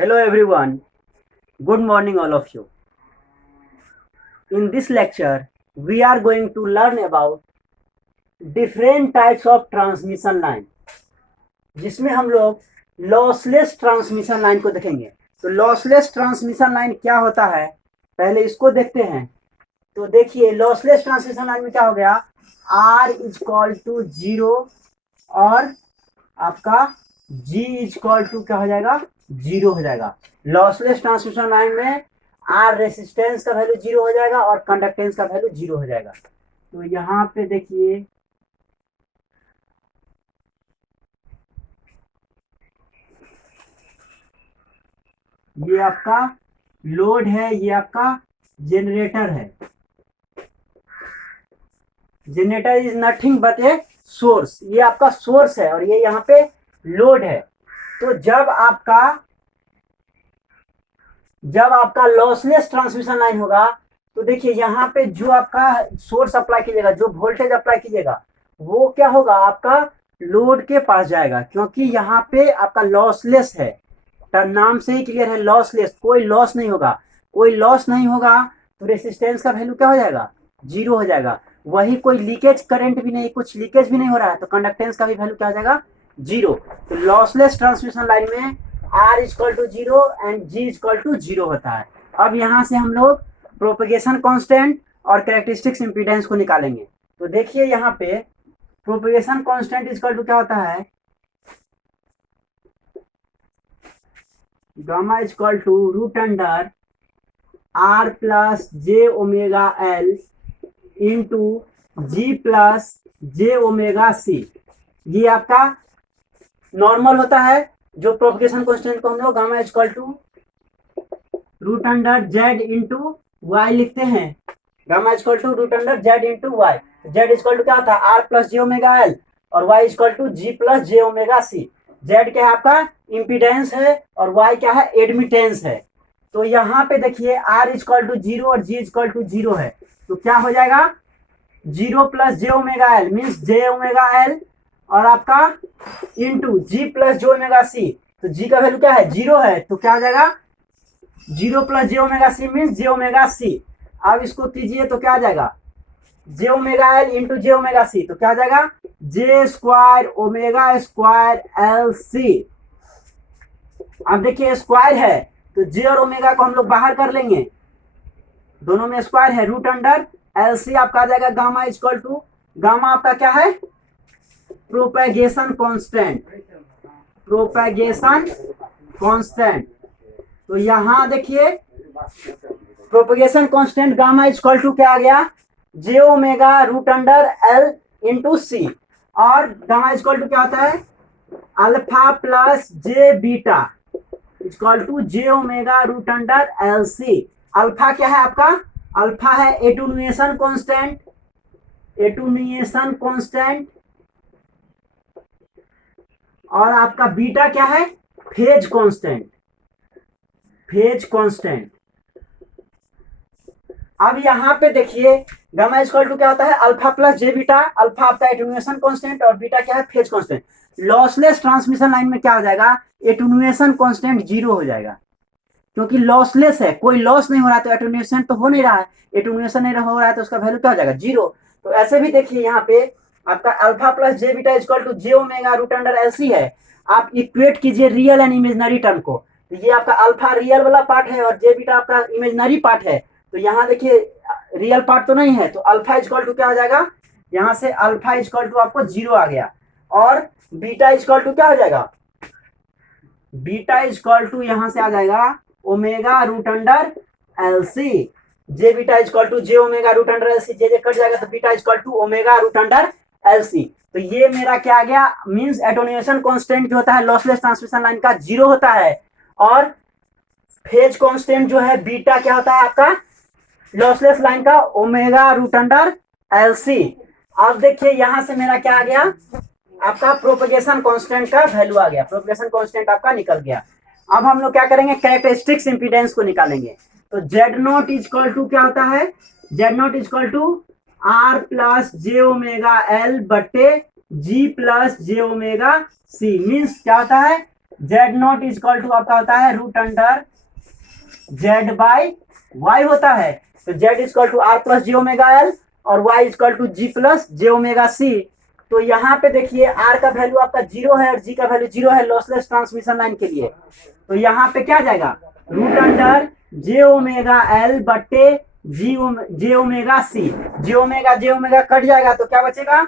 Hello everyone, good morning all of you. In this lecture, we are going to learn about different types of transmission line, जिसमें हम लोग lossless transmission line को देखेंगे। तो lossless transmission line क्या होता है, पहले इसको देखते हैं। तो देखिए लॉसलेस ट्रांसमिशन लाइन में क्या हो गया, R इज इक्वल टू 0 और आपका G इज इक्वल टू क्या हो जाएगा, 0 हो जाएगा। लॉसलेस ट्रांसमिशन लाइन में R रेसिस्टेंस का वैल्यू 0 हो जाएगा और कंडक्टेंस का वैल्यू 0 हो जाएगा। तो यहाँ पे देखिए ये आपका लोड है, ये आपका जनरेटर है। Generator is nothing but a source, ये आपका सोर्स है और ये यहाँ पे लोड है। तो जब आपका लॉसलेस ट्रांसमिशन लाइन होगा तो देखिए यहाँ पे जो आपका सोर्स अप्लाई कीजिएगा, जो वोल्टेज अप्लाई कीजिएगा, वो क्या होगा, आपका लोड के पास जाएगा, क्योंकि यहाँ पे आपका लॉसलेस है। नाम से ही क्लियर है, लॉसलेस, कोई लॉस नहीं होगा। कोई लॉस नहीं होगा तो रेसिस्टेंस का वैल्यू क्या हो जाएगा, 0 हो जाएगा। वही कोई लीकेज करंट भी नहीं, कुछ लीकेज भी नहीं हो रहा है, तो कंडक्टेंस का भी वैल्यू क्या हो जाएगा, 0। तो लॉसलेस ट्रांसमिशन लाइन में R equal to 0 and G equal to 0 होता है। अब यहाँ से हम लोग प्रोपेगेशन कांस्टेंट और कैरेक्टरिस्टिक्स इम्पीडेंस को निकालेंगे। तो देखिए यहाँ पे प्रोपेगेशन कांस्टेंट इक्वल टू क्या होता है, gamma equal to root under R plus J omega L into G plus J omega C. ये आपका नॉर्मल होता है, जो प्रोपेगेशन कांस्टेंट को हम लोग gamma equal to root under Z into Y लिखते हैं। Gamma equal to root under Z into Y. Z equal to क्या होता है, R प्लस जे ओमेगा एल और Y equal to G plus J omega C. Z क्या है आपका impedance है और वाई क्या है, एडमिटेंस है। तो यहाँ पे देखिए R इक्वल टू 0 और G इक्वल टू 0 है, तो क्या हो जाएगा, 0 प्लस जे omega L means J omega L और आपका इंटू जी प्लस जे ओमेगा सी। तो जी का वैल्यू क्या है, 0 है, तो क्या हो जाएगा, 0 प्लस जे omega C means J omega C. अब इसको कीजिए तो क्या आ जाएगा, J omega L into J omega C, तो क्या आ जाएगा, J square omega square L C. अब देखिए स्क्वायर है तो जे और ओमेगा को हम लोग बाहर कर लेंगे, दोनों में स्क्वायर है, रूट अंडर एल सी आपका आ जाएगा गामा इक्वल टू, गामा आपका क्या है, प्रोपेगेशन कांस्टेंट, प्रोपेगेशन कांस्टेंट। तो यहां देखिए propagation constant gamma equal to क्या आ गया, J omega root under L into C, और गामा इक्वल टू क्या होता है, alpha plus J beta equal to J omega root under L C. Alpha क्या है आपका, अल्फा है एटून्यूएशन कांस्टेंट, एटून्यूएशन कांस्टेंट, और आपका बीटा क्या है, फेज कांस्टेंट, फेज कांस्टेंट। अब यहाँ पे देखिए गामा इक्वल टू क्या होता है, alpha plus J beta, alpha आपका एटून्यूएशन कांस्टेंट और बीटा क्या है, phase constant. Lossless transmission line में क्या हो जाएगा, एटून्यूएशन कांस्टेंट 0 हो जाएगा, क्योंकि लॉसलेस है, कोई लॉस नहीं हो रहा है, तो एटून्यूएशन तो हो नहीं रहा है, एटून्यूएशन नहीं हो रहा है तो उसका वैल्यू क्या हो जाएगा, 0। तो ऐसे भी देखिए यहाँ पे आपका alpha plus J beta equal to J omega root under L C है। आप इक्वेट कीजिए रियल एंड इमेजिनरी टर्म को, तो ये आपका अल्फा रियल वाला पार्ट है और जे बीटा आपका इमेजिनरी पार्ट है। तो यहाँ देखिए रियल पार्ट तो नहीं है, तो अल्फा इक्वल टू क्या हो जाएगा, यहाँ से अल्फा इक्वल टू आपको 0 आ गया, और बीटा इक्वल टू क्या हो जाएगा, बीटा इक्वल टू यहाँ से आ जाएगा omega root under L C. J beta equal to J omega root under L C, J कट जाएगा तो beta equal to omega root under L C. तो ये मेरा क्या आ गया, मींस एटोन्यूएशन कांस्टेंट जो होता है लॉसलेस ट्रांसमिशन लाइन का 0 होता है, और फेज कांस्टेंट जो है बीटा क्या होता है आपका लॉसलेस लाइन का, omega root under L C. अब देखिए यहां से मेरा क्या आ गया, आपका प्रोपेगेशन कांस्टेंट का वैल्यू आ गया, प्रोपेगेशन कांस्टेंट आपका निकल गया। अब हम लोग क्या करेंगे, कैरेक्टरिस्टिक्स इंपीडेंस को निकालेंगे। तो जेड नॉट इक्वल टू क्या होता है, Z naught equal to R plus J omega L बटे जी प्लस जे ओमेगा सी, मीन्स क्या होता है, Z naught is equal to आपका होता है root under Z by Y होता है। तो Z is equal to R plus J omega L और Y is equal to G plus J omega C. तो यहाँ पे देखिए आर का वैल्यू आपका 0 है और जी का वैल्यू 0 है लॉसलेस ट्रांसमिशन लाइन के लिए। तो यहाँ पे क्या जाएगा root under j omega L बट्टे j omega C. J omega cut जाएगा तो क्या बचेगा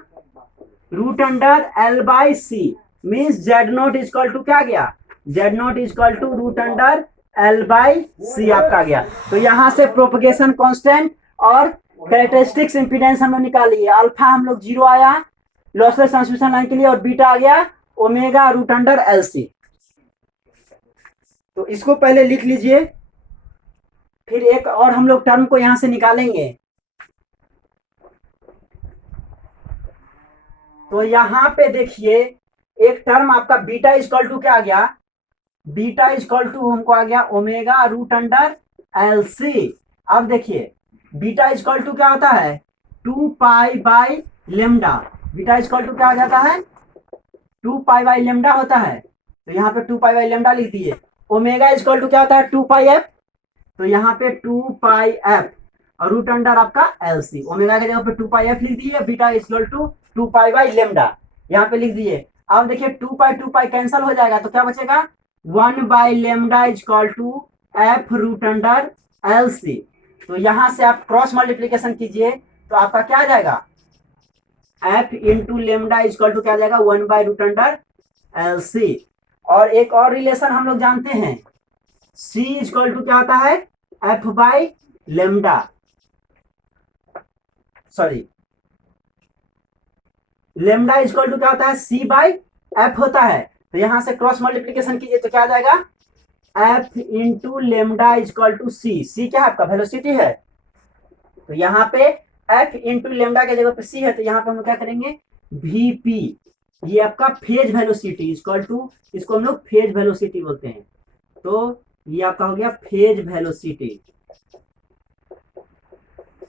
root under L by C. Means Z naught is equal to क्या गया Z naught is equal to root under L by C आपका गया। तो यहां से प्रोपगेशन कांस्टेंट और कैरेक्टरिस्टिक्स इंपीडेंस हम लोग निकाल लिए। अल्फा हम लोग 0 आया लॉसलेस ट्रांसमिशन लाइन के लिए और बीटा आ गया omega root under L C. तो इसको पहले लिख लीजिए, फिर एक और हम लोग टर्म को यहां से निकालेंगे। तो यहां पे देखिए एक टर्म आपका बीटा इजकल टू क्या आ गया बीटा इजकल टू हमको आ गया omega root under L C. अब देखिए बीटा इजकल टू क्या होता है 2 pi by lambda. Beta is equal to क्या आ जाता है 2 पाई बाई लेमडा होता है। तो यहाँ पे 2 पाई बाई लेमडा लिख दिए। ओमेगा इजकल टू क्या होता है 2 पाई एफ। तो यहाँ पे 2 पाई एफ और रूट अंडर आपका एल सी। ओमेगा के जगह पे 2 पाई एफ लिख दिए। Beta is equal to 2 pi by lambda यहाँ पे लिख दिए। अब देखिए 2 पाई कैंसिल हो जाएगा तो क्या बचेगा 1 by lambda is equal to F root under L C. तो यहां से आप क्रॉस मल्टीप्लीकेशन कीजिए तो आपका क्या आ जाएगा F into lambda is equal to क्या आ जाएगा 1 by root under L C. और एक और रिलेशन हम लोग जानते हैं सी इजकल टू क्या होता है F by lambda sorry lambda is equal to क्या होता है सी बाई एफ होता है। तो यहां से क्रॉस मल्टीप्लीकेशन कीजिए तो क्या आ जाएगा F into lambda is equal to C. C क्या है आपका वेलोसिटी है। तो यहाँ पे एफ इंटू लेमडा के जगह पे सी है तो यहाँ पे हम लोग क्या करेंगे वीपी ये आपका फेज वेलोसिटी इजकल टू इसको हम लोग फेज वेलोसिटी बोलते हैं। तो ये आपका हो गया फेज वेलोसिटी।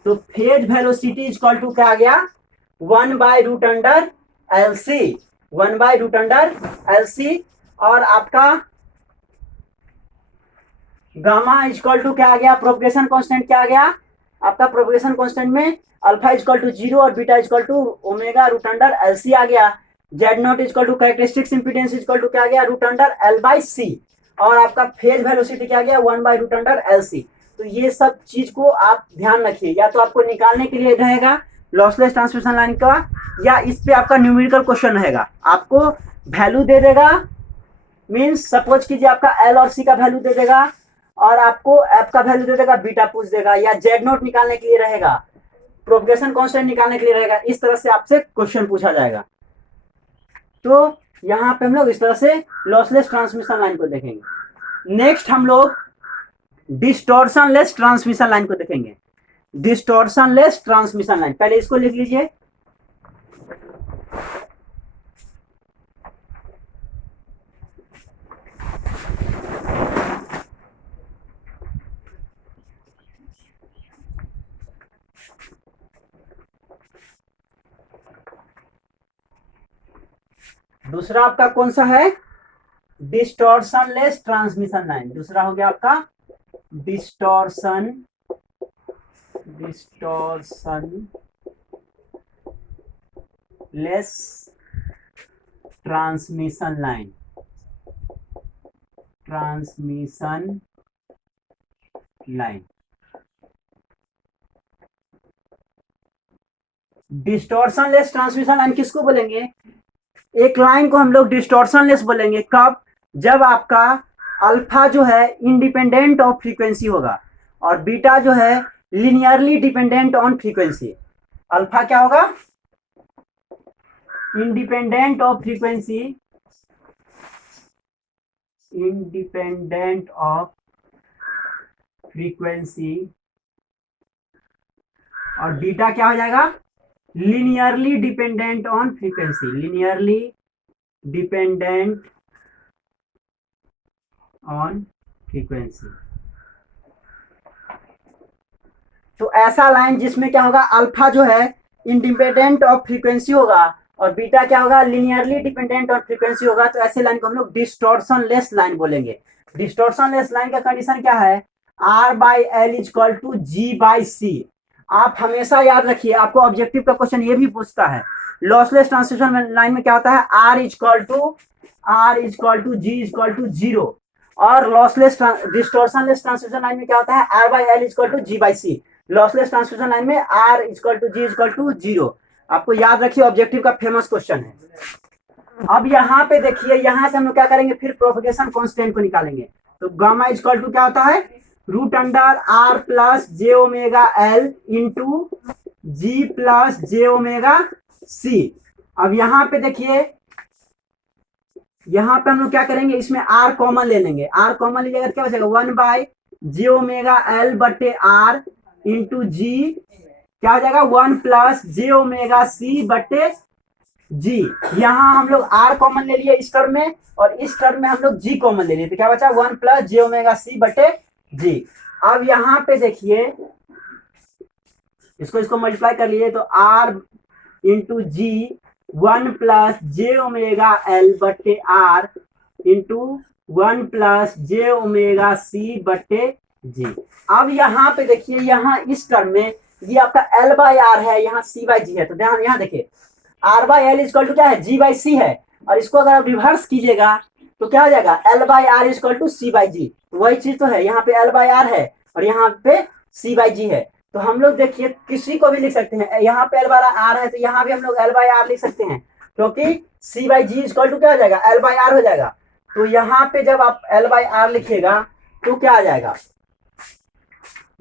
तो फेज वेलोसिटी इजकल टू क्या आ गया 1 by root under L C 1 by root under L C. और आपका गामा इजकल टू क्या आ गया प्रोपगेशन कांस्टेंट क्या आ गया आपका प्रोपगेशन कांस्टेंट में अल्फा इजकल टू 0 और beta is equal to omega root under L C आ गया। Z naught is equal to characteristics impedance is equal to क्या आ गया root under L by C. और आपका फेज वेलोसिटी क्या आ गया 1 by root under L C. तो ये सब चीज को आप ध्यान रखिए या तो आपको निकालने के लिए रहेगा लॉसलेस ट्रांसमिशन लाइन का या इस पे आपका न्यूमेरिकल क्वेश्चन रहेगा। आपको वैल्यू दे देगा मीन्स सपोज कीजिए आपका एल और सी का वैल्यू दे देगा और आपको एफ का वैल्यू दे देगा बीटा पूछ देगा या जेड नोट निकालने के लिए रहेगा प्रोपगेशन कांस्टेंट निकालने के लिए रहेगा। इस तरह से आपसे क्वेश्चन पूछा जाएगा। तो यहाँ पे हम लोग इस तरह से लॉसलेस ट्रांसमिशन लाइन को देखेंगे। नेक्स्ट हम लोग डिस्टॉर्शन लेस ट्रांसमिशन लाइन को देखेंगे। डिस्टॉर्शन लेस ट्रांसमिशन लाइन पहले इसको लिख लीजिए। दूसरा आपका कौन सा है डिस्टॉर्शन लेस ट्रांसमिशन लाइन। दूसरा हो गया आपका distortion less transmission line distortion less transmission line किसको बोलेंगे एक लाइन को हम लोग डिस्टॉर्शन लेस बोलेंगे कब जब आपका अल्फा जो है इंडिपेंडेंट ऑफ फ्रीक्वेंसी होगा और बीटा जो है linearly dependent on frequency. Alpha क्या होगा इंडिपेंडेंट ऑफ फ्रीक्वेंसी और बीटा क्या हो जाएगा linearly dependent on frequency। तो ऐसा लाइन जिसमें क्या होगा अल्फा जो है इंडिपेंडेंट ऑफ फ्रीक्वेंसी होगा और बीटा क्या होगा, लिनियरली डिपेंडेंट ऑन फ्रीक्वेंसी होगा। तो ऐसे लाइन को हम लोग डिस्टॉर्शन लेस लाइन बोलेंगे। डिस्टॉर्शन लेस लाइन का कंडीशन क्या है, R by L equal to G by C. आप हमेशा याद रखिए, आपको ऑब्जेक्टिव का क्वेश्चन ये भी पूछता है, लॉसलेस ट्रांसमिशन लाइन में क्या होता है, R equal to G equal to 0। और lossless distortion less transmission line में क्या होता है, R by L equal to G by C. Lossless transmission line में R equal to G equal to 0। आपको याद रखिए, ऑब्जेक्टिव का फेमस क्वेश्चन है। अब यहाँ पे देखिए, यहाँ से हम लोग क्या करेंगे, फिर प्रोपगेशन कांस्टेंट को निकालेंगे। तो गामा इजक्वल टू क्या होता है, रूट अंडर R प्लस जे omega L into G plus जे ओमेगा सी। अब यहाँ पे देखिए, यहाँ पे हम लोग क्या करेंगे, इसमें R कॉमन ले लेंगे। R कॉमन लीजिएगा क्या बचेगा, 1 बाई जे ओमेगा एल बटे R इंटू जी क्या हो जाएगा, 1 प्लस जे ओमेगा सी बटे जी। यहाँ हम लोग R कॉमन ले लिए इस टर्म में, और इस टर्म में हम लोग G कॉमन ले लिए, तो क्या बचा, 1 प्लस जे ओमेगा सी बटे जी। अब यहाँ पे देखिए, इसको मल्टीप्लाई कर लिए, तो R इंटू जी 1 प्लस जे ओमेगा एल बटे R इंटू 1 प्लस जे ओमेगा सी बटे जी। अब यहाँ पे देखिए, यहाँ इस टर्म में ये आपका L बाई आर है, यहाँ C बाई जी है। तो ध्यान यहाँ देखिए, R by L equal to क्या है, G बाई सी है। और इसको अगर आप रिवर्स कीजिएगा तो क्या हो जाएगा, L by R is equal to C by G. वही चीज तो है, यहाँ पे L बाई आर है और यहाँ पे C बाई जी है। तो हम लोग देखिए, किसी को भी लिख सकते हैं, यहाँ पे L बाई आर है तो यहाँ भी हम लोग L बाई आर लिख सकते हैं, क्योंकि C by G equal to क्या हो जाएगा, L बाई आर हो जाएगा। तो यहाँ पे जब आप L बाई आर लिखिएगा तो क्या आ जाएगा,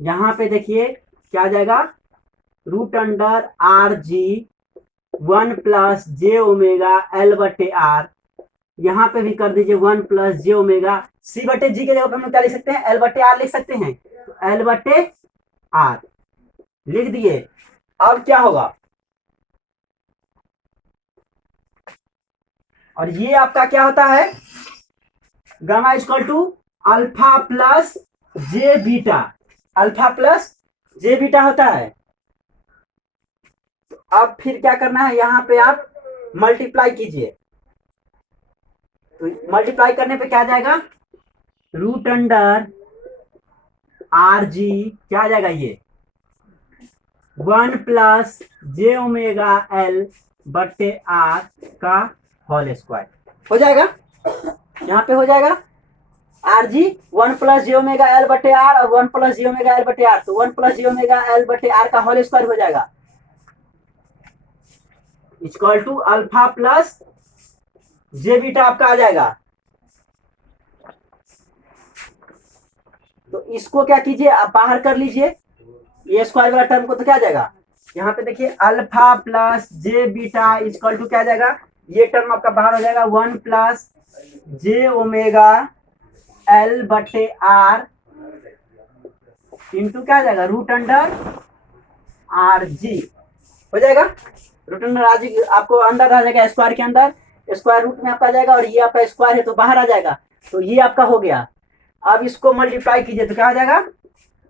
यहाँ पे देखिए क्या आ जाएगा, root under R G 1 plus जे ओमेगा एल बटे आर। यहाँ पे भी कर दीजिए 1 प्लस जे ओमेगा सी बटे जी के जगह पे हम क्या लिख सकते हैं, एल बटे आर लिख सकते हैं। एल बटे आर लिख दिए। अब क्या होगा, और ये आपका क्या होता है, gamma equal to alpha plus J beta. Alpha plus J beta होता है। तो अब फिर क्या करना है, यहां पे आप मल्टीप्लाई कीजिए। तो मल्टीप्लाई करने पे क्या आ जाएगा, रूट अंडर आर जी क्या आ जाएगा, ये 1 प्लस जे ओमेगा एल बटे आर का होल स्क्वायर हो जाएगा। यहाँ पे हो जाएगा आर जी 1 प्लस जे ओमेगा एल बटे आर और 1 प्लस जे ओमेगा एल बटे आर। तो 1 प्लस जे ओमेगा एल बटे आर का होल स्क्वायर हो जाएगा, equal to alpha plus J beta आपका आ जाएगा। तो इसको क्या कीजिए, आप बाहर कर लीजिए ये स्क्वायर वाला टर्म को, तो क्या आ जाएगा, यहाँ पे देखिए alpha plus J beta equal to क्या आ जाएगा, ये टर्म आपका बाहर हो जाएगा 1 प्लस जे ओमेगा एल बटे आर इंटू क्या आ जाएगा, रूट अंडर आर जी हो जाएगा। रूट अंडर आर जी आपको अंदर आ जाएगा, स्क्वायर के अंदर स्क्वायर रूट में आपका आ जाएगा, और ये आपका स्क्वायर है तो बाहर आ जाएगा। तो ये आपका हो गया। अब इसको मल्टीप्लाई कीजिए तो क्या आ जाएगा,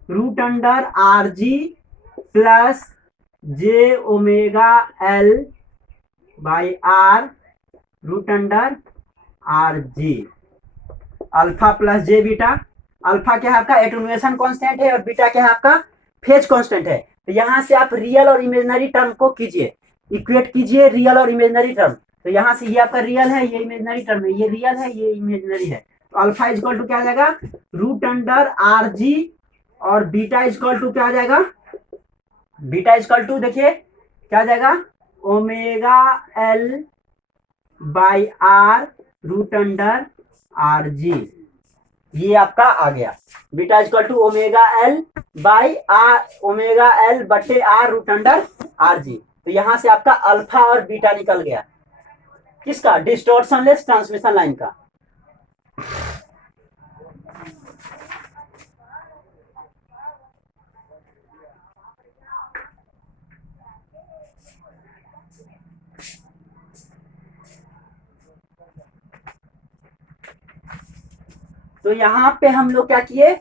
root under R G plus J omega L by R root under R G. Alpha plus J beta, alpha क्या है आपका एटेन्युएशन कांस्टेंट है और बीटा क्या है आपका फेज कांस्टेंट है। तो यहां से आप रियल और इमेजिनरी टर्म को कीजिए, इक्वेट कीजिए रियल और इमेजिनरी टर्म। तो यहां से ये आपका रियल है, ये इमेजिनरी टर्म है, ये रियल है, ये इमेजिनरी है। तो अल्फा इक्वल टू क्या आ जाएगा, रूट अंडर आर जी, और बीटा इक्वल टू क्या आ जाएगा, बीटा इक्वल टू देखिए क्या आ जाएगा, omega L by R root under R G. ये आपका आ गया, beta equal to omega L by R, omega L बटे R root under R G. तो यहां से आपका अल्फा और बीटा निकल गया, किसका, डिस्टॉर्शनलेस ट्रांसमिशन लाइन का। तो यहाँ पे हम लोग क्या किए,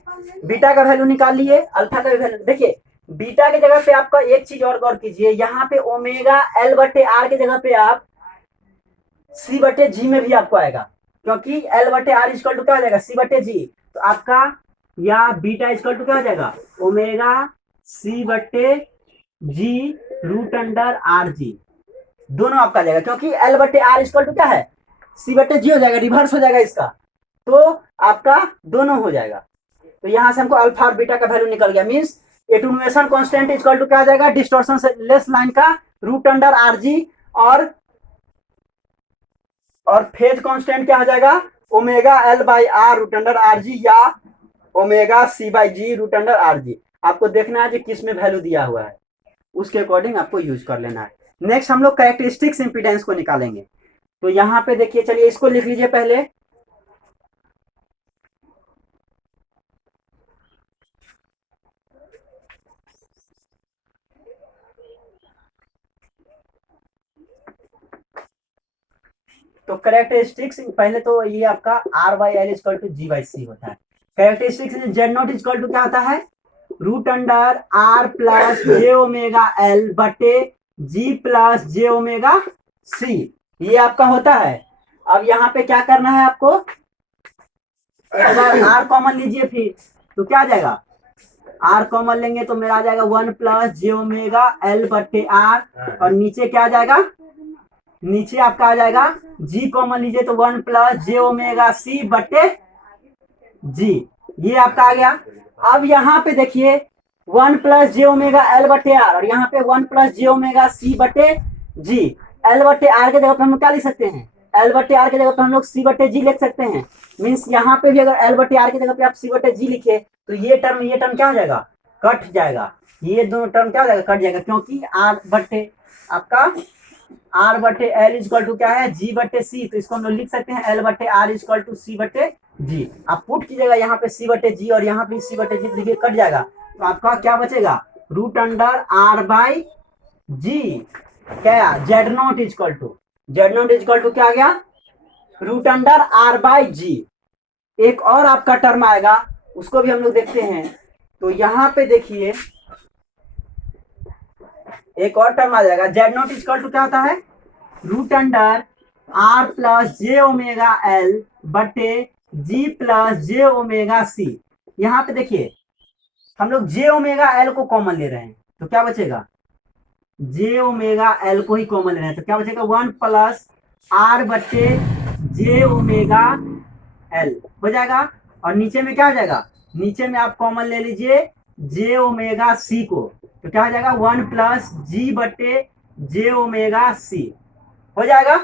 बीटा का वैल्यू निकाल लिए, अल्फा का वैल्यू। देखिए बीटा के जगह पे आपका एक चीज और गौर कीजिए, यहाँ पे ओमेगा एल बटे आर के जगह पे आप सी बटे जी में भी आपको आएगा, क्योंकि एल बटे आर इजकल टू क्या हो जाएगा, सी बटे जी। तो आपका या बीटा इजकल टू क्या हो जाएगा, ओमेगा सी बटे जी रूट अंडर आर जी, दोनों आपका आ जाएगा, क्योंकि एल बटे आर इजकल टू क्या है, सी बटे जी हो जाएगा, रिवर्स हो जाएगा इसका, तो आपका दोनों हो जाएगा। तो यहां से हमको अल्फा और बीटा का वैल्यू निकल गया, means attenuation constant equal to क्या आ जाएगा, डिस्टॉर्शन से लेस लाइन का रूट अंडर आर जी, और फेज कांस्टेंट क्या आ जाएगा, omega L by R root under R G, या omega C by G root under R G. आपको देखना है कि किस में वैल्यू दिया हुआ है, उसके अकॉर्डिंग आपको यूज कर लेना है। नेक्स्ट हम लोग कैरेक्टरिस्टिक्स इंपीडेंस को निकालेंगे। तो यहाँ पे देखिए, चलिए इसको लिख लीजिए पहले। तो कैरेक्टरिस्टिक्स पहले तो ये आपका R by L is equal to G by C होता है। Characteristics Z naught is equal to क्या होता है, रूट अंडर आर प्लस जे ओमेगा एल बटे जी प्लस जे ओमेगा सी, ये आपका होता है। अब यहाँ पे क्या करना है आपको, एक बार आर कॉमन लीजिए, फिर तो क्या आ जाएगा, आर कॉमन लेंगे तो मेरा आ जाएगा 1 प्लस जे ओमेगा एल बटे आर, और नीचे क्या आ जाएगा, नीचे आपका आ जाएगा जी कॉमन लीजिए तो 1 प्लस जे ओमेगा सी बटे जी, ये आपका आ गया। अब यहाँ पे देखिए 1 प्लस जे ओमेगा एल बटे आर, और यहाँ पे 1 प्लस जे ओमेगा सी बटे जी। एल बटे आर के जगह पे हम लोग क्या लिख सकते हैं, एल बटे आर के जगह पे हम लोग सी बटे जी लिख सकते हैं। मीन्स यहाँ पे भी अगर एल बटे आर की जगह पे आप सी बटे जी लिखे तो ये टर्म क्या हो जाएगा, कट जाएगा, ये दोनों टर्म क्या हो जाएगा, कट जाएगा, क्योंकि आर बटे आपका आर बटे एल इजकल टू क्या है, जी बटे सी, तो इसको हम लोग लिख सकते हैं एल बटे आर इजकल टू सी बटे जी। आप पुट कीजिएगा यहाँ पे सी बटे जी और यहाँ पे सी बटे जी, देखिए कट जाएगा, तो आपका क्या बचेगा, रूट अंडर आर बाई जी, क्या जेड नॉट इजकल टू क्या आ गया, रूट अंडर आर बाई जी। एक और आपका टर्म आएगा, उसको भी हम लोग देखते हैं। तो यहाँ पे देखिए एक और टर्म आ जाएगा, जेड नॉट इजकल टू क्या होता है, रूट अंडर आर प्लस जे ओमेगा एल बटे जी प्लस जे ओमेगा सी। यहाँ पे देखिए हम लोग जे ओमेगा एल को कॉमन ले रहे हैं, तो क्या बचेगा, जे ओमेगा एल को ही कॉमन ले रहे हैं, तो क्या बचेगा 1 प्लस आर बटे जे ओमेगा एल हो जाएगा, और नीचे में क्या आ जाएगा, नीचे में आप कॉमन ले लीजिए जे ओमेगा सी को, तो क्या हो जाएगा 1 प्लस जी बटे जे ओमेगा सी हो जाएगा।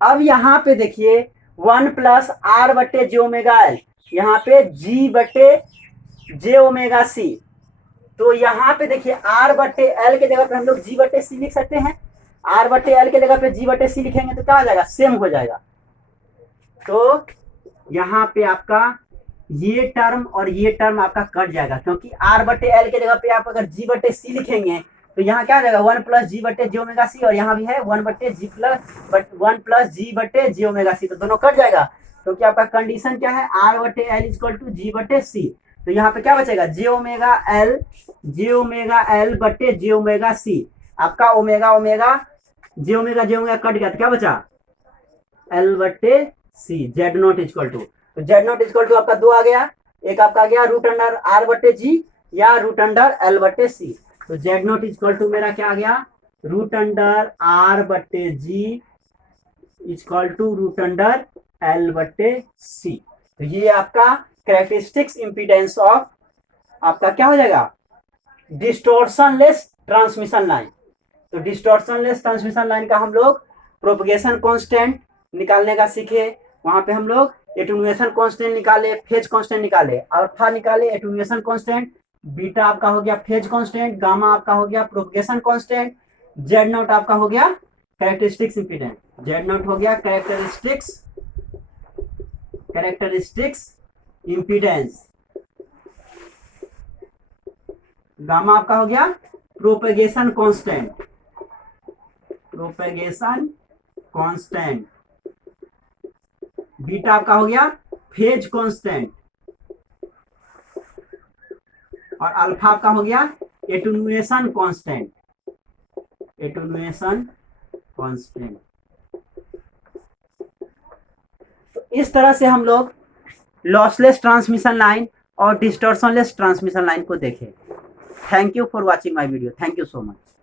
अब यहाँ पे देखिए 1 प्लस आर बटे जे ओमेगा एल, यहाँ पे जी बटे जे ओमेगा सी, तो यहाँ पे देखिए आर बटे एल के जगह पे हम लोग जी बटे सी लिख सकते हैं, आर बटे एल के जगह पे जी बटे सी लिखेंगे तो क्या हो जाएगा, सेम हो जाएगा। तो यहाँ पे आपका ये टर्म और ये टर्म आपका कट जाएगा, क्योंकि आर बटे एल के जगह पे आप अगर जी बटे सी लिखेंगे तो यहाँ क्या आ जाएगा 1 प्लस जी बटे जी ओमेगा सी, और यहाँ भी है 1 प्लस जी बटे जी ओमेगा सी, तो दोनों कट जाएगा, क्योंकि तो आपका कंडीशन क्या है, आर बटे एल इजक्वल टू जी बटे सी। तो यहाँ पे क्या बचेगा, जे ओमेगा एल बटे जे ओमेगा सी, आपका ओमेगा ओमेगा जे ओमेगा कट गया, तो क्या बचा एल बटे सी, जेड नॉट इजक्वल टू, तो जेड नॉट इजक्वल टू आपका 2 आ गया, एक आपका आ गया रूट अंडर आर बटे जी या रूट अंडर एल बटे सी। तो जेड नॉट इजक्वल टू मेरा क्या आ गया, रूट अंडर आर बटे G equal to root under L बटे सी। तो ये आपका कैरेक्टरिस्टिक्स इंपीडेंस ऑफ आपका क्या हो जाएगा, डिस्टॉर्शनलेस ट्रांसमिशन लाइन। तो डिस्टॉर्शनलेस ट्रांसमिशन लाइन का हम लोग प्रोपगेशन कांस्टेंट निकालने का सीखे, वहां पे हम लोग एटुनुएशन कांस्टेंट निकाले, फेज कांस्टेंट निकाले, अल्फा निकाले एटुनुएशन कांस्टेंट, बीटा आपका हो गया फेज कांस्टेंट, गामा आपका हो गया प्रोपगेशन कांस्टेंट, जेड नॉट आपका हो गया कैरेक्टरिस्टिक्स इंपीडेंस, जेड नॉट हो गया कैरेक्टरिस्टिक्स इंपीडेंस, गामा आपका हो गया प्रोपगेशन कांस्टेंट, बीटा आपका हो गया फेज कांस्टेंट, और अल्फा आपका हो गया एटुनुएशन कांस्टेंट। इस तरह से हम लोग लॉसलेस ट्रांसमिशन लाइन और डिस्टॉर्शनलेस ट्रांसमिशन लाइन को देखें। Thank you for watching my video. Thank you so much.